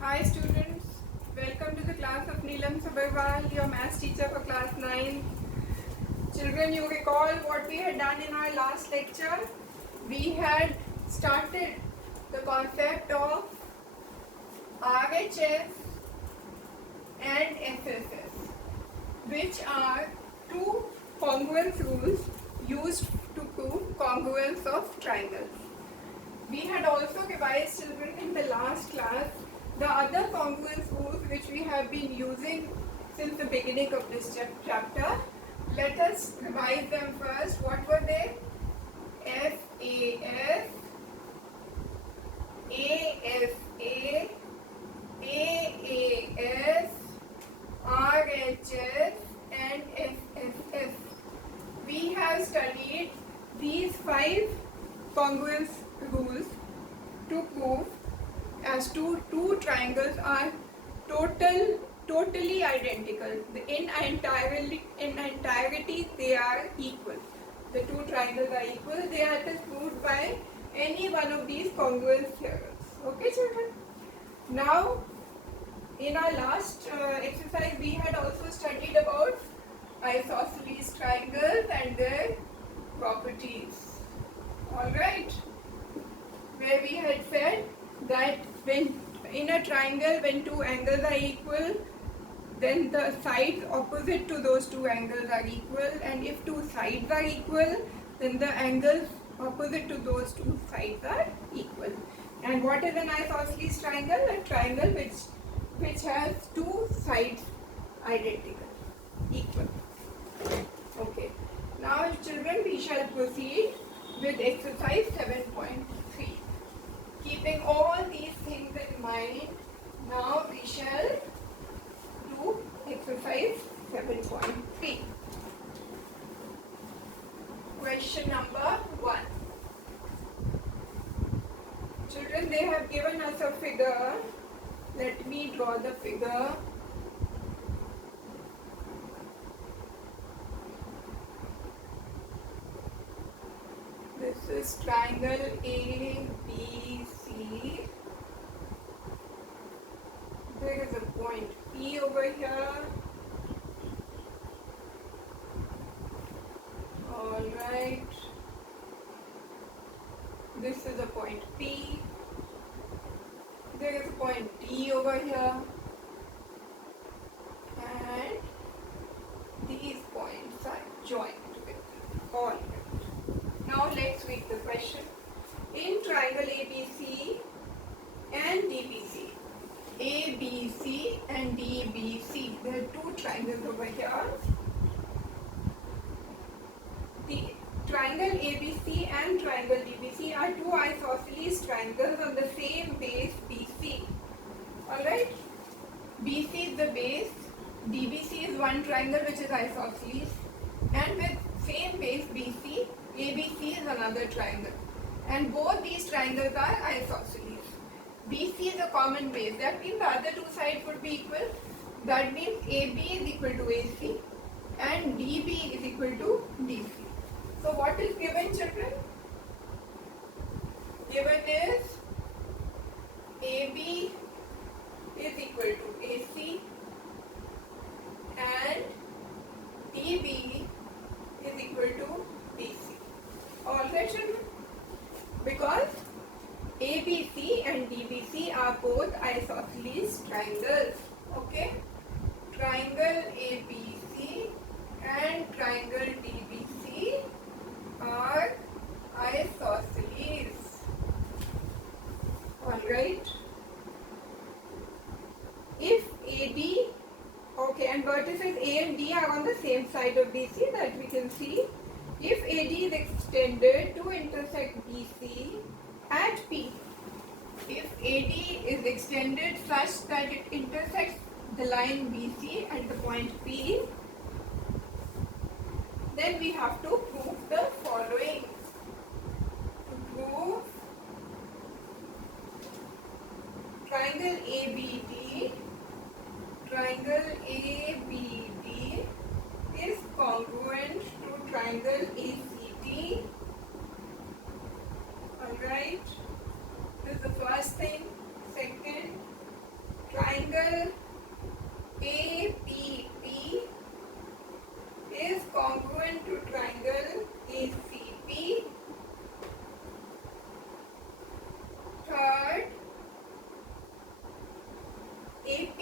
Hi students, welcome to the class of Neelam Sabharwal, your maths teacher for class 9. Children, you recall what we had done in our last lecture? We had started the concept of RHS and SSS, which are two congruence rules used to prove congruence of triangles. We had also revised, children, in the last class the other congruence rules which we have been using since the beginning of this chapter. Let us revise them first. What were they? SAS, ASA, AAS, RHS and SSS. We have studied these 5 congruence rules to prove as two triangles are totally identical. In entirety they are equal. The two triangles are equal. They are proved by any one of these congruence theorems. Okay, children? Now, in our last exercise, we had also studied about isosceles triangles and their properties. Alright? Where we had said that when in a triangle, when two angles are equal, then the sides opposite to those two angles are equal, and if two sides are equal, then the angles opposite to those two sides are equal. And what is an isosceles triangle? A triangle which has two sides identical, equal. Okay. Now, children, we shall proceed with exercise 7.3. Keeping all these things in mind, now we shall do exercise 7.3. Question number 1. Children, they have given us a figure. Let me draw the figure. This is triangle ABC. There is a point P over here. Alright. This is a point P. There is a point D over here. And these points are joined together. Alright. Now let's read the question. In triangle ABC and DBC, ABC and DBC, there are two triangles over here. The triangle ABC and triangle DBC are two isosceles triangles on the same base BC. Alright? BC is the base, DBC is one triangle which is isosceles, and with same base BC, ABC is another triangle, and both these triangles are isosceles. BC is a common base. That means the other two sides would be equal. That means AB is equal to AC and DB is equal to DC. So what is given, children? Given is AB is equal to AC and DB is equal to DC. Alright, children? Because ABC and DBC are both isosceles triangles. Okay? Triangle ABC and triangle DBC are isosceles. Alright? If AD, okay, and vertices A and D are on the same side of BC, that we can see. If AD is extended to intersect BC at P, if AD is extended such that it intersects the line BC at the point P, then we have to prove the following. To prove triangle ABD is congruent to triangle ACD. Alright, this is the first thing. Second, triangle APP is congruent to triangle ACP. Third, AP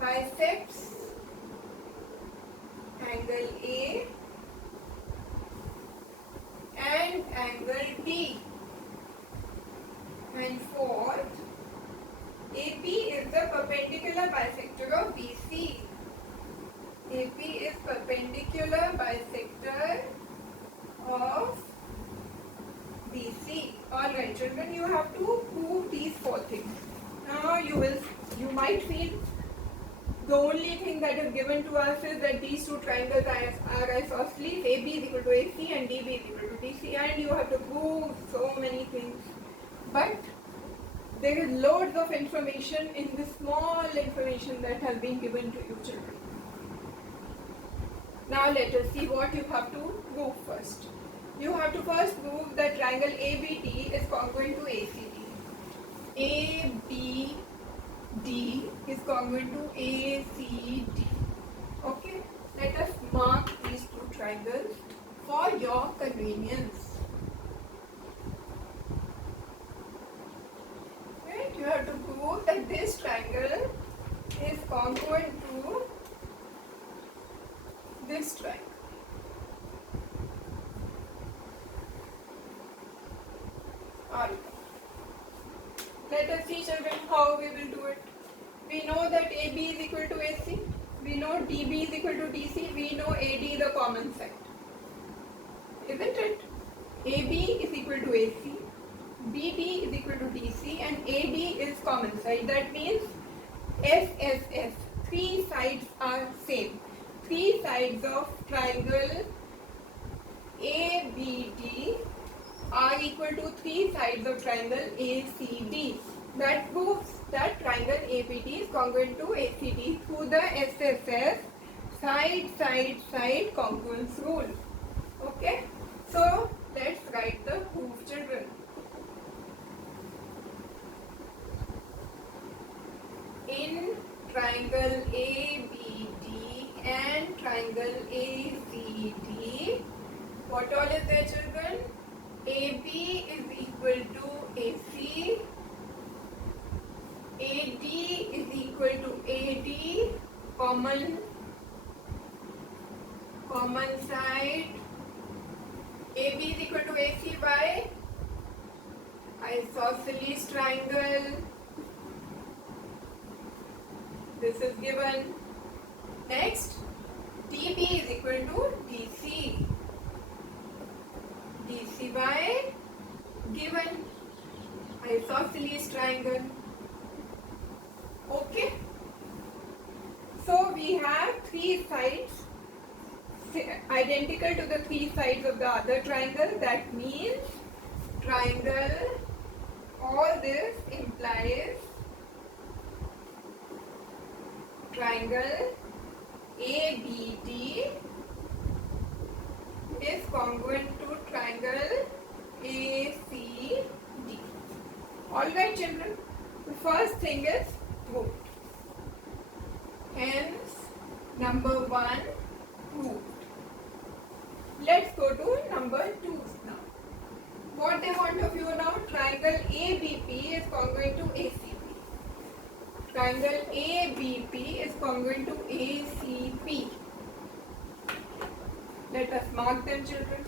bisects angle A and angle D. And fourth, AP is the perpendicular bisector of BC. AP is perpendicular bisector of BC. Alright children, you have to prove these four things. Now you might feel the only thing that is given to us is that these two triangles are isosceles, AB is equal to AC and DB is equal to DC, and you have to prove so many things. But there is loads of information in this small information that has been given to you children. Now let us see what you have to prove first. You have to first prove that triangle ABD is congruent to ACD. ABD is congruent to ACD. Okay, let us mark these two triangles for your convenience. Right, you have to prove that this triangle is congruent to this triangle. Alright. Let us see children how we will do it. We know that AB is equal to AC. We know DB is equal to DC. We know AD is a common side. Isn't it? AB is equal to AC. DB is equal to DC and AD is common side. That means SSS. Three sides are same. Three sides of triangle ABD are equal to three sides of triangle ACD. That proves that triangle ABD is congruent to ACD through the SSS side congruence rule. Okay, so let's write the proof children. In triangle ABD and triangle ACD, what all is there children? AB is equal to AC, AD is equal to AD, common side, AB is equal to AC by isosceles triangle. This is given. Next, DB is equal to DC. DC by given isosceles triangle. Okay. So we have three sides identical to the three sides of the other triangle. That means triangle, all this implies triangle ABD is congruent to triangle ACD. Alright children, the first thing is proved. Hence, number 1 proved. Let's go to number 2 now. What they want of you now? Triangle ABP is congruent to ACP. Triangle ABP is congruent to ACP. Let us mark them children.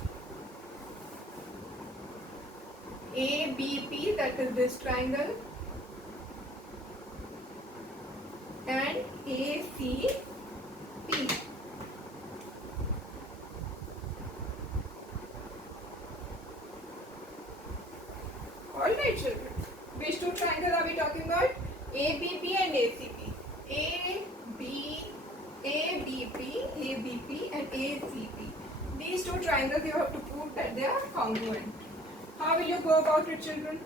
ABP, that is this triangle, and ACP. Alright children, which two triangles are we talking about? ABP and ACP. ABP and ACP. These two triangles you have to prove that they are congruent. How will you go about it children?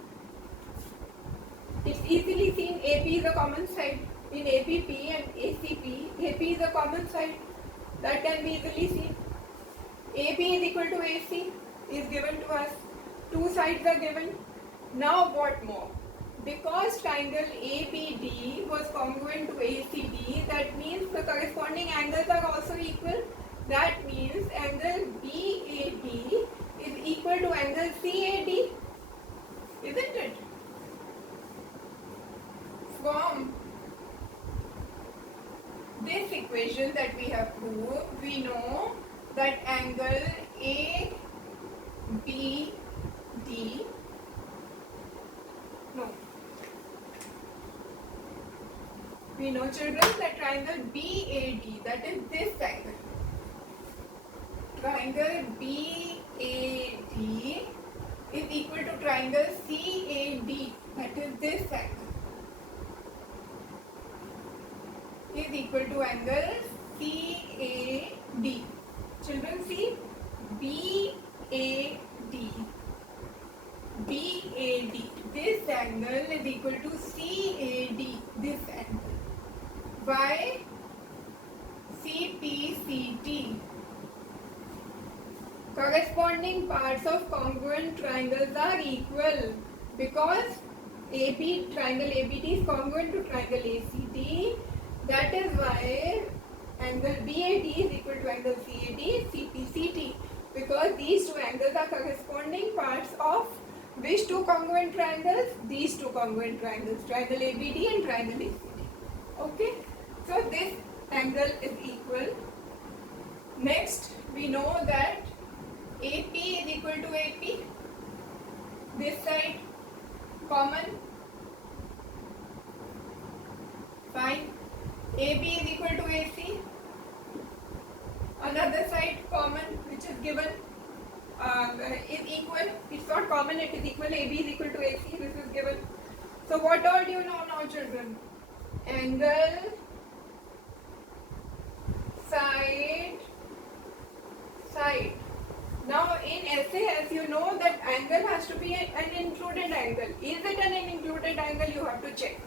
It's easily seen AP is a common side. In ABP and ACP, AP is a common side. That can be easily seen. AP is equal to AC is given to us. Two sides are given. Now what more? because triangle ABD was congruent to ACD, that means the corresponding angles are also equal. That means angle BAD is equal to angle CAD, isn't it? From this equation that we have proved, we know that angle ABD, we know children that triangle BAD, that is this triangle BAD is equal to triangle CAD, that is this angle, is equal to angle CAD. Children, see, BAD, this angle is equal to CAD, this angle. By CPCT. Corresponding parts of congruent triangles are equal because triangle ABD is congruent to triangle ACD. That is why angle BAD is equal to angle CAD, CPCT, because these two angles are corresponding parts of which two congruent triangles? These two congruent triangles, triangle ABD and triangle ACD. Okay, so this angle is equal. Next, we know that AP is equal to AP. This side common. Fine. AB is equal to AC. Another side common, which is given, is equal. It's not common, it is equal. AB is equal to AC. This is given. So what all do you know now, children? Angle, side. Now in SAS you know that angle has to be an included angle. Is it an included angle? You have to check.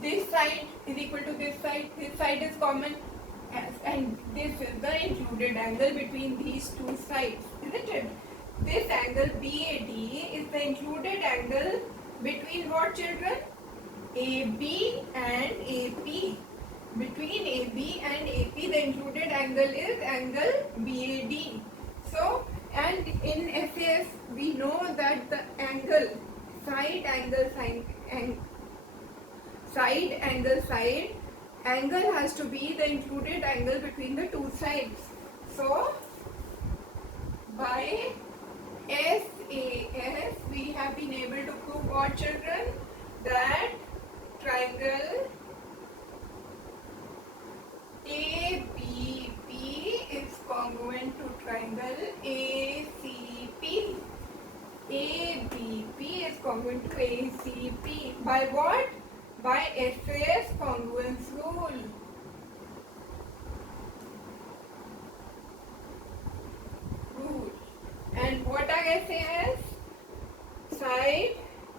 This side is equal to this side is common, and this is the included angle between these two sides, isn't it? This angle BAD is the included angle between what, children? AB and AP. Between AB and AP, the included angle is angle BAD. So, and in SAS we know that the angle, side angle has to be the included angle between the two sides. So, by SAS we have been able to prove what, children? That triangle ABP is congruent to triangle ACP. ABP is congruent to ACP. By what? By SAS congruence rule. And what are SAS? Side,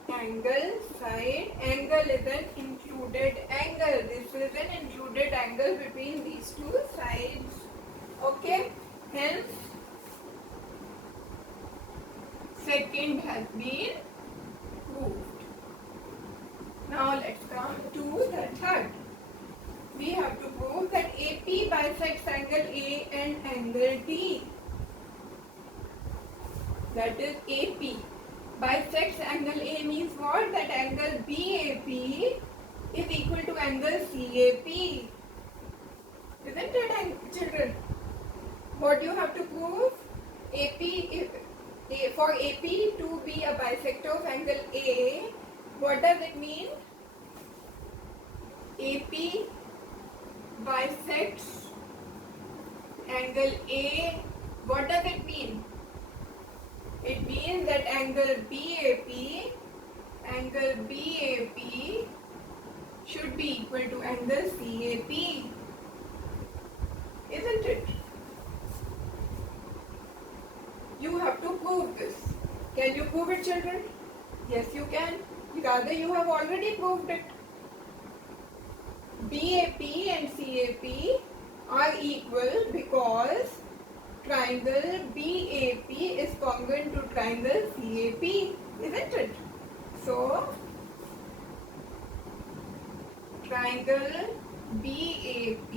angle, side. Angle is an included angle. This is an included angle between these two sides. Okay? Hence, second has been proved. Now let's come to the third. We have to prove that AP bisects angle A and angle D. That is AP. Bisects angle A means what? That angle BAP is equal to angle CAP. Isn't it, children? What you have to prove? For AP to be a bisector of angle A, what does it mean? AP bisects angle A. What does it mean? It means that angle BAP should be equal to angle CAP. Isn't it? You have to prove this. Can you prove it, children? Yes, you can. Rather, you have already proved it. BAP and CAP are equal because triangle BAP is congruent to triangle CAP, isn't it? So, triangle BAP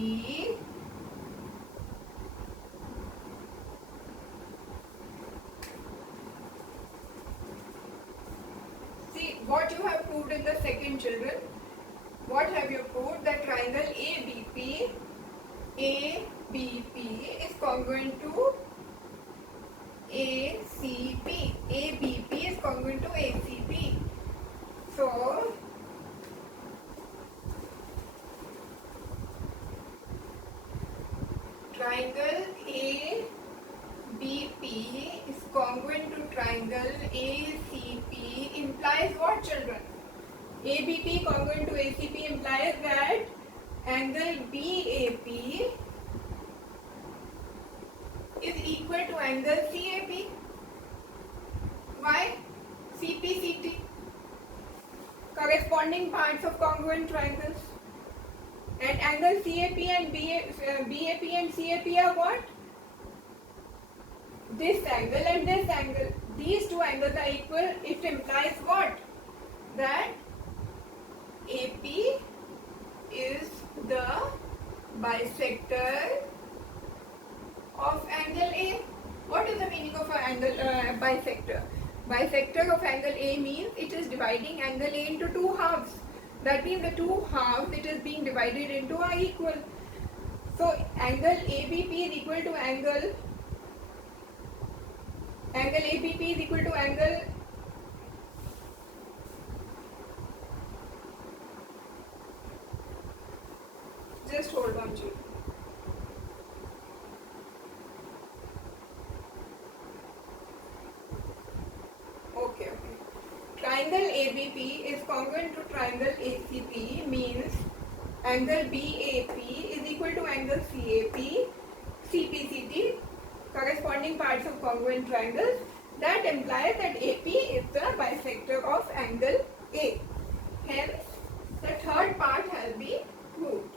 what you have proved in the second, children. What have you proved? That triangle ABP is congruent to ACP. ABP is congruent to ACP. So triangle ABP is congruent to triangle ACP implies what, children? ABP congruent to ACP implies that angle BAP is equal to angle CAP. Why? CPCT. Corresponding parts of congruent triangles. And angle CAP and BAP and CAP are what? This angle and this angle. These two angles are equal. It implies what? That AP is the bisector of angle A. What is the meaning of an angle bisector? Bisector of angle A means it is dividing angle A into two halves. That means the two halves it is being divided into are equal. So angle ABP is equal to angle ABP is equal to angle just hold on, children. Okay. Triangle ABP is congruent to triangle ACP means angle BAP is equal to angle CAP, CPCT, corresponding parts of congruent triangles. That implies that AP is the bisector of angle A. Hence, the third part has been proved.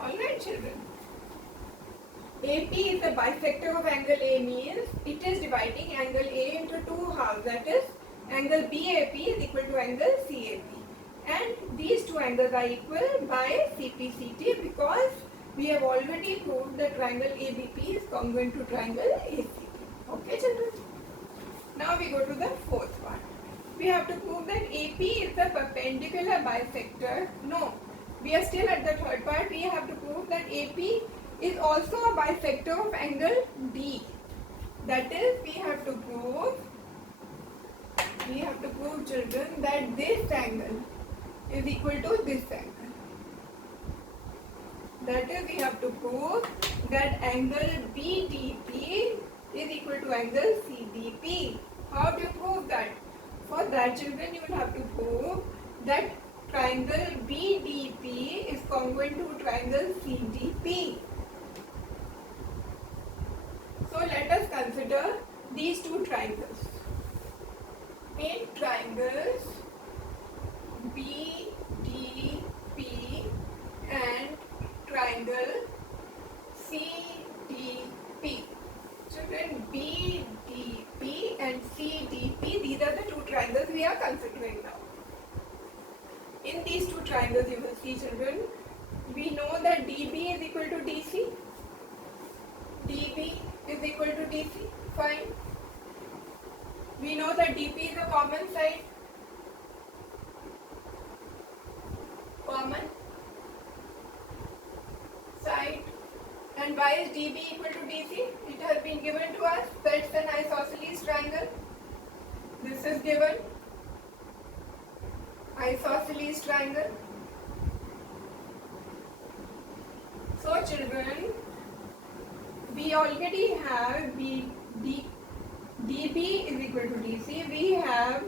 Alright, children. AP is the bisector of angle A means it is dividing angle A into two halves. That is, angle BAP is equal to angle CAP. And these two angles are equal by CPCT because we have already proved that triangle ABP is congruent to triangle ACP. Okay, children? Now we go to the fourth one. We have to prove that AP is the perpendicular bisector. No, we are still at the third part. We have to prove that AP is also a bisector of angle D. That is, we have to prove, children, that this angle is equal to this angle. That is, we have to prove that angle BDP is equal to angle CDP. How do you prove that? For that, children, you will have to prove that triangle BDP is congruent to triangle CDP. So let us consider these two triangles. In triangles BDP and triangle CDP. Children, BDP and CDP, these are the two triangles we are considering now. In these two triangles, you will see, children, we know that DB is equal to DC. DB is equal to DC. Fine. We know that DP is a common side. Common side. And why is DB equal to DC? It has been given to us. That's an isosceles triangle. This is given. Isosceles triangle. So, children, we already have DB is equal to DC. We have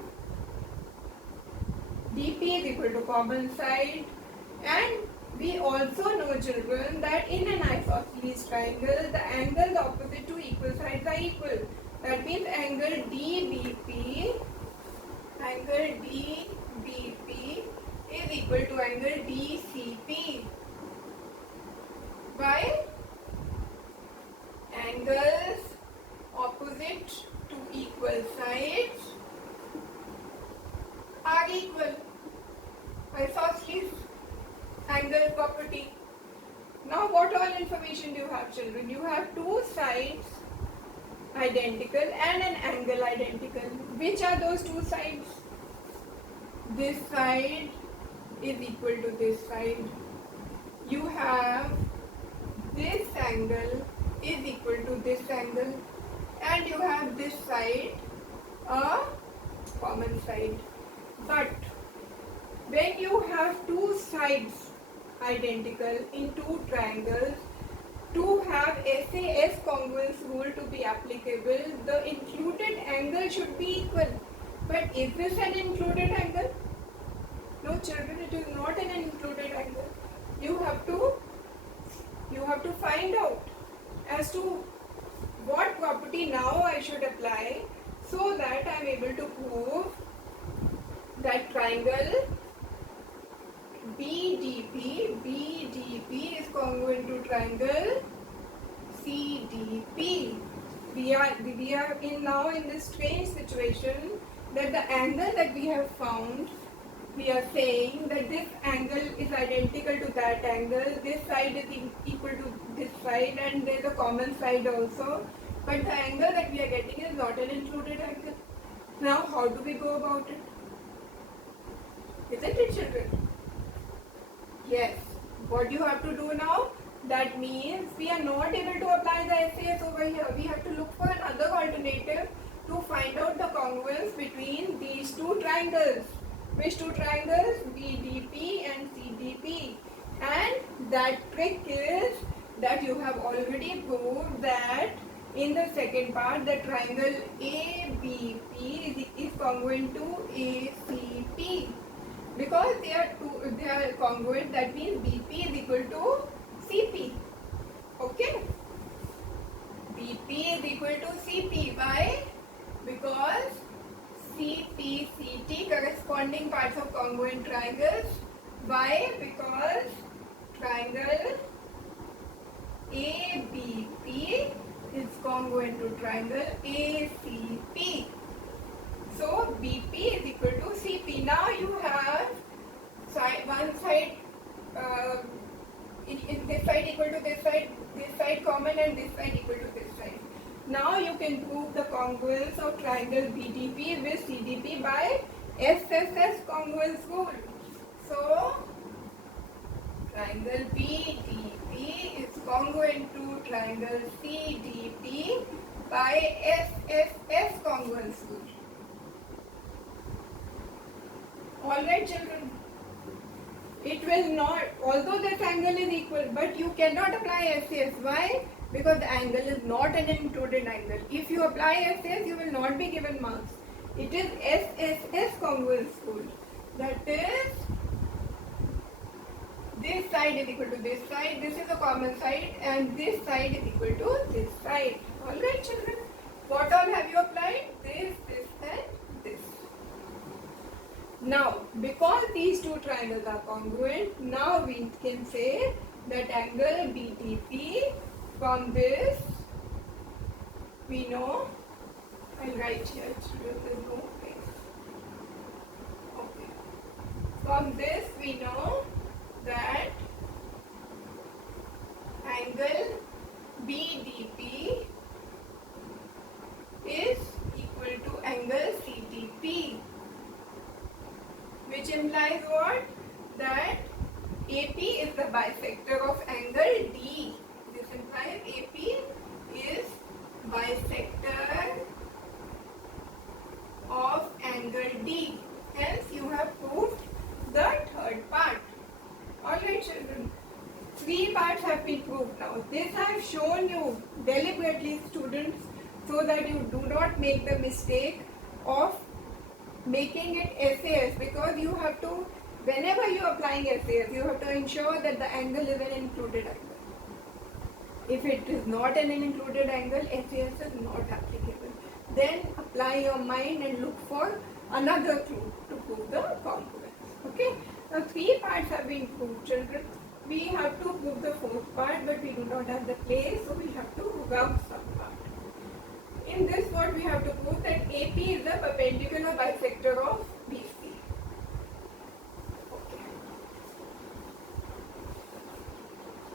DP is equal to common side, and we also know, children, that in an isosceles triangle, the angles opposite to equal sides are equal. That means angle DBP is equal to angle DCP. Why? Angles opposite to equal sides are equal. Isosceles angle property. Now what all information do you have, children? You have two sides identical and an angle identical. Which are those two sides? This side is equal to this side. You have this angle is equal to this angle, and you have this side a common side. But when you have two sides identical in two triangles, to have SAS congruence rule to be applicable, the included angle should be equal. But is this an included angle? No, children, it is not an included angle. You have to find out as to what property now I should apply so that I am able to prove that triangle BDP is congruent to triangle CDP. We are now in this strange situation that the angle that we have found, we are saying that this angle is identical to that angle, this side is equal to this side, and there is a common side also, but the angle that we are getting is not an included angle. Now how do we go about it? Isn't it, children? Yes. What you have to do now? That means we are not able to apply the SAS over here. We have to look for another alternative to find out the congruence between these two triangles. Which two triangles? BDP and CDP. And that trick is that you have already proved that in the second part the triangle ABP is congruent to ACP. Because they are congruent, that means BP is equal to CP. Okay? BP is equal to CP. Why? Because CP, CT corresponding parts of congruent triangles. Why? Because triangle ABP is congruent to triangle ACP. So BP is equal to CP. Now you have one side, this side equal to this side common, and this side equal to this side. Now you can prove the congruence of triangle BDP with CDP by SSS congruence rule. So triangle BDP is congruent to triangle CDP by SSS congruence rule. Alright, children, it will not, although this angle is equal, but you cannot apply SAS. Why? Because the angle is not an included angle. If you apply SAS, you will not be given marks. It is SSS congruence rule. That is, this side is equal to this side, this is a common side, and this side is equal to this side. Alright, children, what all have you applied? This, and this. Now, because these two triangles are congruent, now we can say that angle BDP from this, we know, I'll write here, there's no place. Okay. From this, we know that angle BDP is equal to angle CDP. Which implies what? That AP is the bisector of angle D. This implies AP is bisector of angle D. Hence, you have proved the third part. Alright, children. 3 parts have been proved now. This I have shown you deliberately, students, so that you do not make the mistake of making it SAS, because you have to, whenever you are applying SAS, you have to ensure that the angle is an included angle. If it is not an included angle, SAS is not applicable. Then apply your mind and look for another clue to prove the congruence. Okay? Now 3 parts have been proved, children. We have to prove the 4th part, but we do not have the place, so we have to rub some part. In this what we have to prove, that AP is the perpendicular bisector of BC. Okay.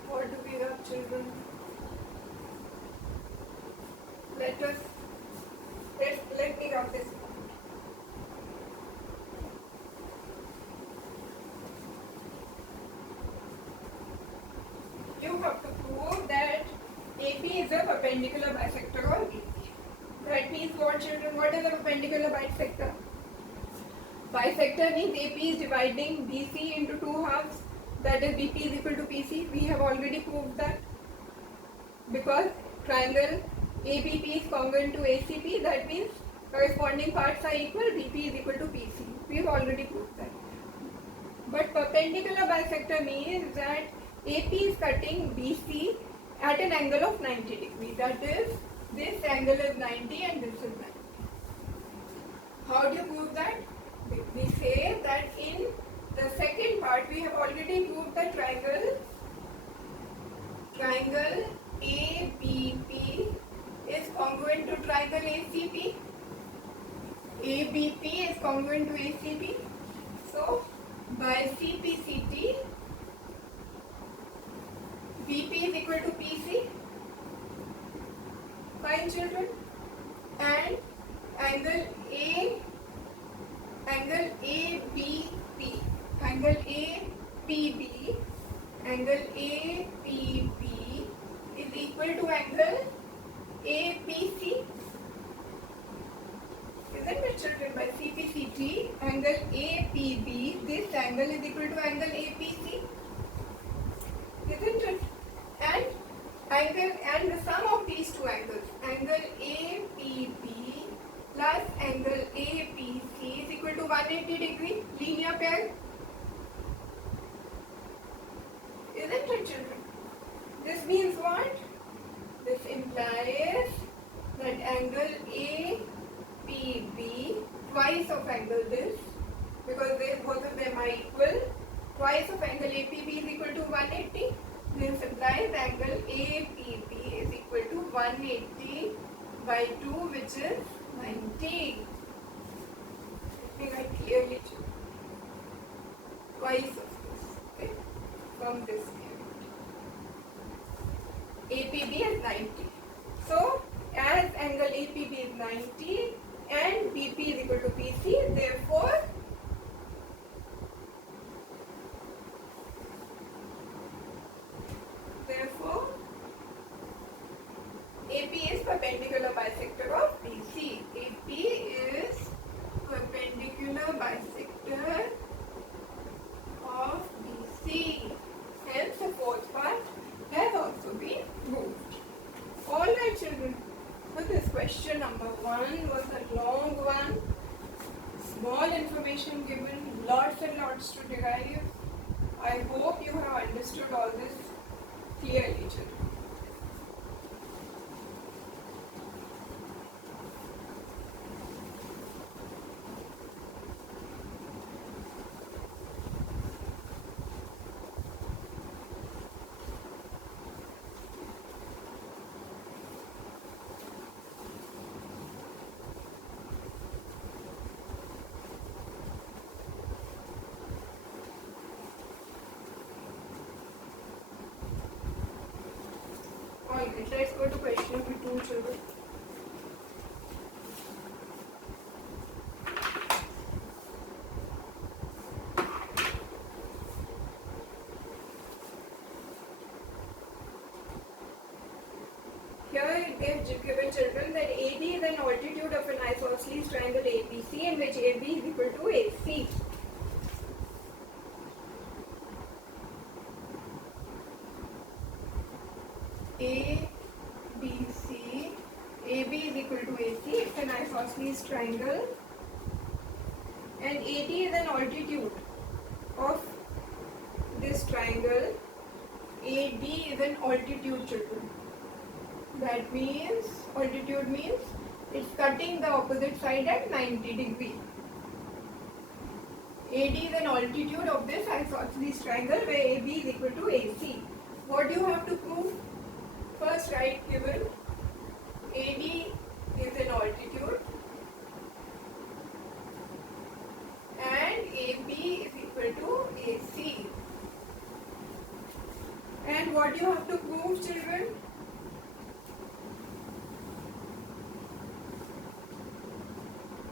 What do we have, children? Let me rub this. You have to prove that AP is a perpendicular bisector of BC. That means what, children? What is a perpendicular bisector? Bisector means AP is dividing BC into two halves. That is, BP is equal to PC. We have already proved that. Because triangle ABP is congruent to ACP, that means corresponding parts are equal, BP is equal to PC. We have already proved that. But perpendicular bisector means that AP is cutting BC at an angle of 90 degrees. That is, this angle is 90 and this is 90. How do you prove that? We say that in the second part we have already proved the triangle ABP is congruent to triangle ACP. ABP is congruent to ACP. So by CPCT, BP is equal to PC. Fine, children. And angle ABP, angle APB is equal to angle APC. Isn't it, children? By CPCT, angle APB, this angle is equal to angle APC. Isn't it? And the sum of these two angles, angle APB plus angle APC is equal to 180 degree, linear pair. Isn't it, children? This means what? This implies that angle APB, twice of angle this, because both of them are equal, twice of angle APB is equal to 180. This implies angle APB is equal to 180 by 2, which is 90. Let me write clearly, twice of this, okay, from this here. APB is 90. So, as angle APB is 90 and BP is equal to PC, therefore, AP is perpendicular bisector of BC. AP is perpendicular bisector of BC. Hence, the fourth part has also been proved. Alright, children. So, this question number 1 was a long one. Small information given, lots and lots to derive. I hope you have understood all this clearly, children. Alright, let's go to question number 2, children. Here they have given, children, that AB is an altitude of an isosceles triangle ABC in which AB is equal to AC. AB is equal to AC, it's an isosceles triangle, and AD is an altitude of this triangle. AD is an altitude, children. That means, altitude means it's cutting the opposite side at 90 degrees. AD is an altitude of this isosceles triangle where AB is equal to AC. What do you have to prove? First, write given AD is an altitude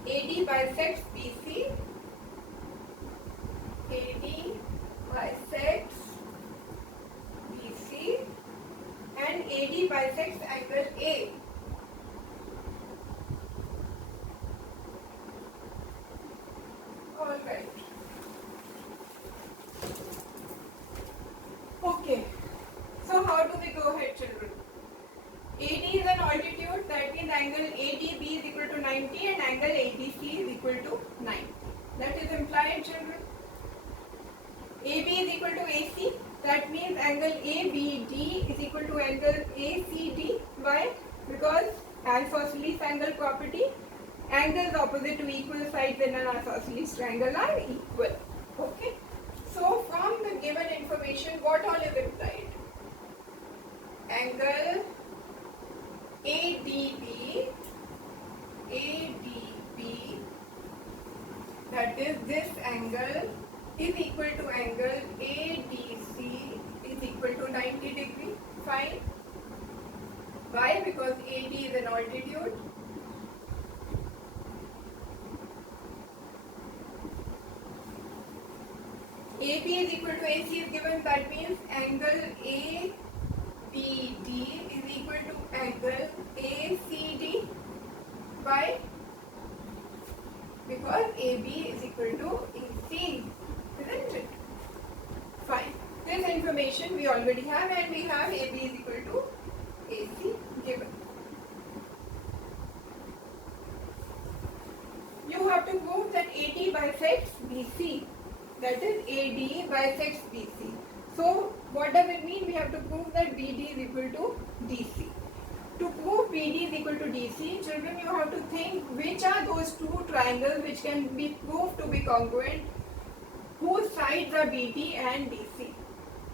AD bisects BC. AD bisects BC and AD bisects angle A. Alright. Okay. So how do we go ahead, children? AD is an altitude, that means angle ADB is equal to 90 and angle ADC is equal to 9. That is implied, children. AB is equal to AC, that means angle ABD is equal to angle ACD. Why? Because isosceles angle property, angles opposite to equal sides in an isosceles triangle are equal. Okay. So from the given information, what all is implied? Angle ADB, that is this angle, is equal to angle ADC is equal to 90 degree. Fine. Why? Because AD is an altitude. AB is equal to AC is given, that means angle ABD is equal to angle ACD. Why? Because AB is equal to AC, isn't it? Fine. This information we already have, and we have AB is equal to AC given. You have to prove that AD bisects BC. That is AD bisects BC. So what does it mean? We have to prove that BD is equal to DC. To prove BD is equal to DC, children, you have to think which are those two triangles which can be proved to be congruent, whose sides are BD and DC.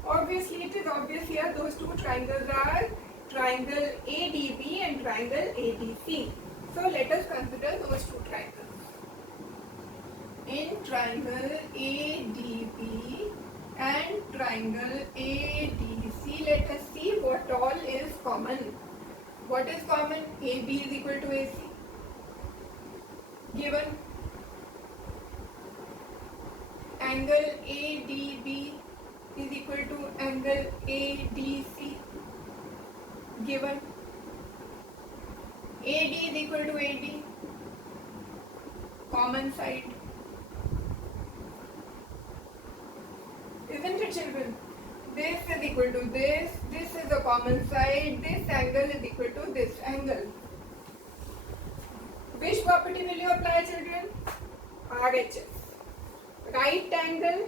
Obviously, it is obvious here those two triangles are triangle ADB and triangle ADC. So let us consider those two triangles. In triangle ADB and triangle ADC, let us see what all is common. What is common? AB is equal to AC. Given. Angle ADB is equal to angle ADC. Given. AD is equal to AD. Common side. Isn't it, children? This is equal to this is a common side, this angle is equal to this angle. Which property will you apply, children? RHS. Right angle,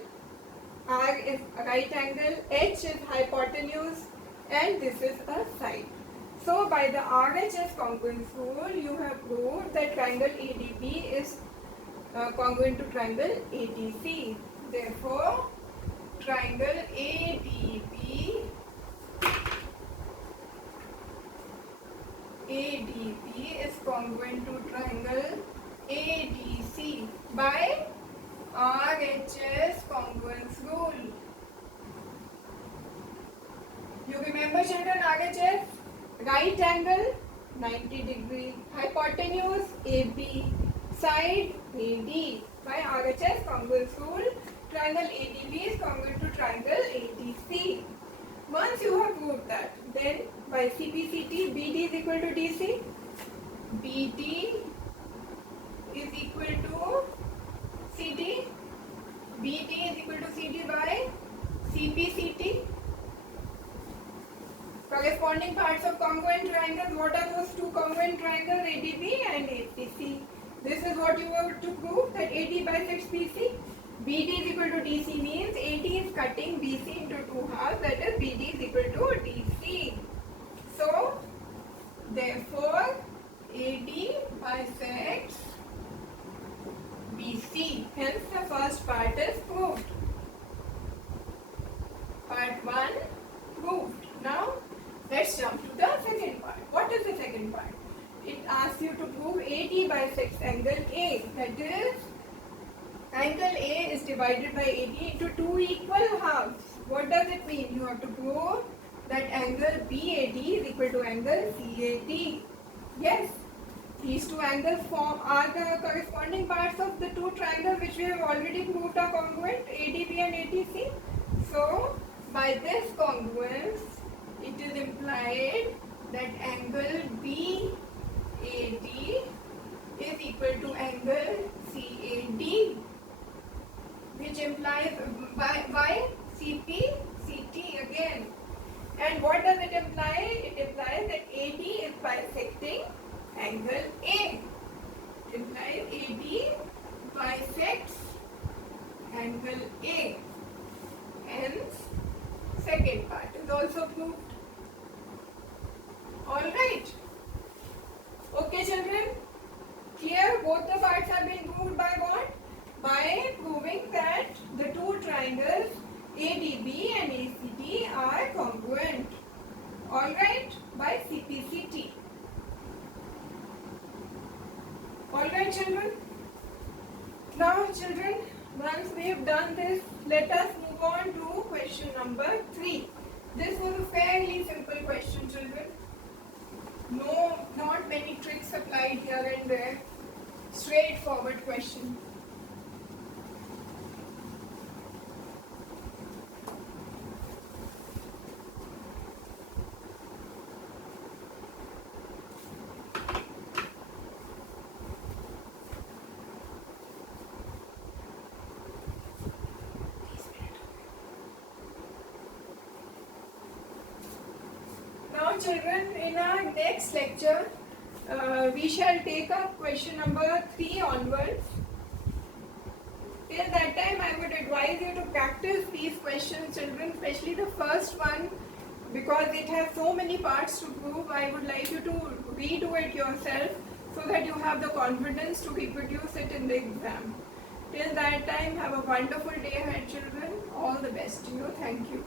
R is a right angle, H is hypotenuse, and this is a side. So by the RHS congruence rule, you have proved that triangle ADB is congruent to triangle ADC. Therefore, triangle ADB is congruent to triangle ADC by RHS congruence rule. You remember, children, RHS? Right angle 90 degree, hypotenuse AB, side AD. By RHS congruence rule, triangle ADB is congruent to triangle ADC. Once you have proved that, then by CPCT, BD is equal to DC. BD is equal to CD. BD is equal to CD by CPCT. Corresponding parts of congruent triangles. What are those two congruent triangles? ADB and ACC. This is what you have to prove, that AD bisects BC. BD is equal to DC means AD is cutting BC into two halves, that is BD is equal to DC. So, therefore, AD bisects BC. Hence, the first part is proved. Part 1 proved. Now, let's jump to the second part. What is the second part? It asks you to prove AD bisects angle A. That is, angle A is divided by AD into two equal halves. What does it mean? You have to prove that angle BAD is equal to angle CAD. Yes, These two angles are the corresponding parts of the two triangles which we have already proved are congruent, ADB and ATC. So, by this congruence, it is implied that angle BAD is equal to angle CAD, which implies by CPCT again. And what does it imply? It implies that AD is bisecting angle A. It implies AD bisects angle A. Hence, second part is also proved. Alright. Okay, children. Here, both the parts have been proved by what? By proving that the two triangles ADB and ACD are congruent. Alright, by CPCT. Alright, children. Now, children, once we have done this, let us move on to question number 3. This was a fairly simple question, children. No, not many tricks applied here and there. Straightforward question. Now, children, in our next lecture, we shall take up question number 3 onwards. Till that time, I would advise you to practice these questions, children, especially the first one, because it has so many parts to prove. I would like you to redo it yourself so that you have the confidence to reproduce it in the exam. Till that time, have a wonderful day ahead, children. All the best to you. Thank you.